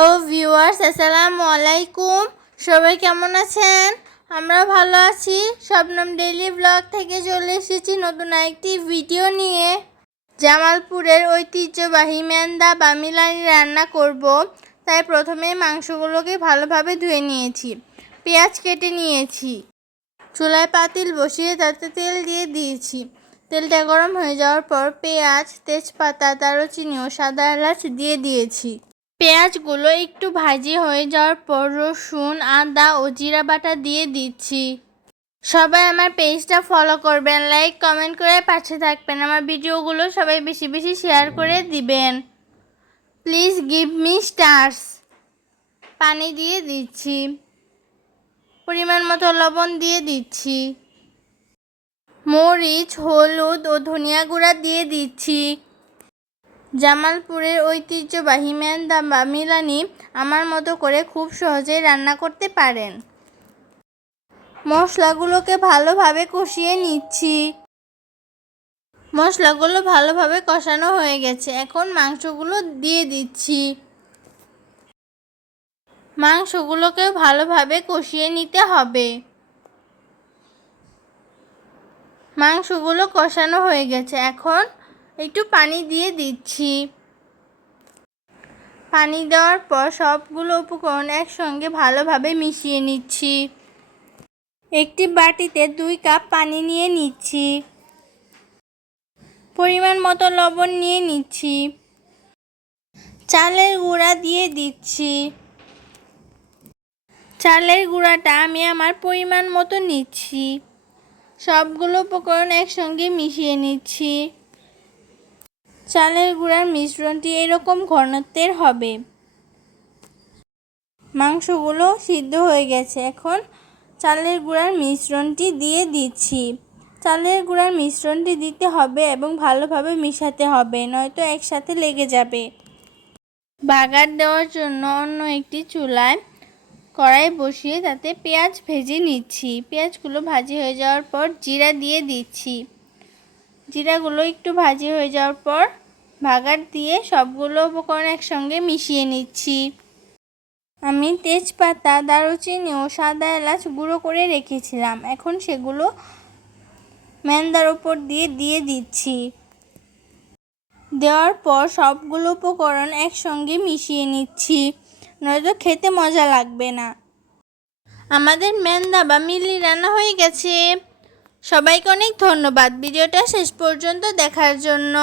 Viewers আসসালামু আলাইকুম। সবাই কেমন আছেন? আমরা ভালো আছি। শবনম ডেইলি ব্লগ থেকে চলে এসেছি নতুন একটি ভিডিও নিয়ে। জামালপুরের ঐতিহ্যবাহী মেন্দা বা মিলানি রান্না করব। তাই প্রথমে মাংসগুলোকে ভালোভাবে ধুয়ে নিয়েছি। পেঁয়াজ কেটে নিয়েছি। চুলায় পাতিল বসিয়ে তাতে তেল দিয়ে দিয়েছি। তেলটা গরম হয়ে যাওয়ার পর পেঁয়াজ, তেজপাতা, দারুচিনি ও সাদা এলাচ দিয়ে দিয়েছি। পেঁয়াজগুলো একটু ভাজি হয়ে যাওয়ার পর রসুন, আদা ও জিরা বাটা দিয়ে দিচ্ছি। সবাই আমার পেজটা ফলো করবেন, লাইক কমেন্ট করে পাশে থাকবেন। আমার ভিডিওগুলো সবাই বেশি বেশি শেয়ার করে দিবেন। Please give me stars. পানি দিয়ে দিচ্ছি। পরিমাণ মতো লবণ দিয়ে দিচ্ছি। মরিচ, হলুদ ও ধনিয়া গুঁড়া দিয়ে দিচ্ছি। জামালপুরের ঐতিহ্যবাহী মেন্দা বা মিলানি আমার মতো করে খুব সহজেই রান্না করতে পারেন। মশলাগুলোকে ভালোভাবে কষিয়ে নিচ্ছি। মশলাগুলো ভালোভাবে কষানো হয়ে গেছে। এখন মাংসগুলো দিয়ে দিচ্ছি। মাংসগুলোকে ভালোভাবে কষিয়ে নিতে হবে। মাংসগুলো কষানো হয়ে গেছে। এখন একটু পানি দিয়ে দিচ্ছি। পানি দেওয়ার পর সবগুলো উপকরণ একসঙ্গে ভালোভাবে মিশিয়ে নিচ্ছি। একটি বাটিতে 2 কাপ পানি নিয়ে নিচ্ছি। পরিমাণ মতো লবণ নিয়ে নিচ্ছি। চালের গুঁড়া দিয়ে দিচ্ছি। চালের গুঁড়াটা আমি আমার পরিমাণ মতো নিচ্ছি। সবগুলো উপকরণ একসঙ্গে মিশিয়ে নিচ্ছি। চালের গুঁড়ার মিশ্রণটি এরকম ঘনত্বের হবে। মাংসগুলো সিদ্ধ হয়ে গেছে। এখন চালের গুঁড়ার মিশ্রণটি দিয়ে দিচ্ছি। চালের গুঁড়ার মিশ্রণটি দিতে হবে এবং ভালোভাবে মিশাতে হবে, নয়তো একসাথে লেগে যাবে। বাগার দেওয়ার জন্য অন্য একটি চুলায় কড়াই বসিয়ে তাতে পেঁয়াজ ভেজে নিচ্ছি। পেঁয়াজগুলো ভাজি হয়ে যাওয়ার পর জিরা দিয়ে দিচ্ছি। জিরাগুলো একটু ভাজি হয়ে যাওয়ার পর বাগার দিয়ে সবগুলো উপকরণ একসঙ্গে মিশিয়ে নিচ্ছি। আমি তেজপাতা, দারুচিনি ও সাদা এলাচ গুঁড়ো করে রেখেছিলাম। এখন সেগুলো মেন্দার উপর দিয়ে দিচ্ছি। দেওয়ার পর সবগুলো উপকরণ একসঙ্গে মিশিয়ে নিচ্ছি, নয়তো খেতে মজা লাগবে না। আমাদের মেন্দা বা মিলি রান্না হয়ে গেছে। সবাইকে অনেক ধন্যবাদ ভিডিওটা শেষ পর্যন্ত দেখার জন্য।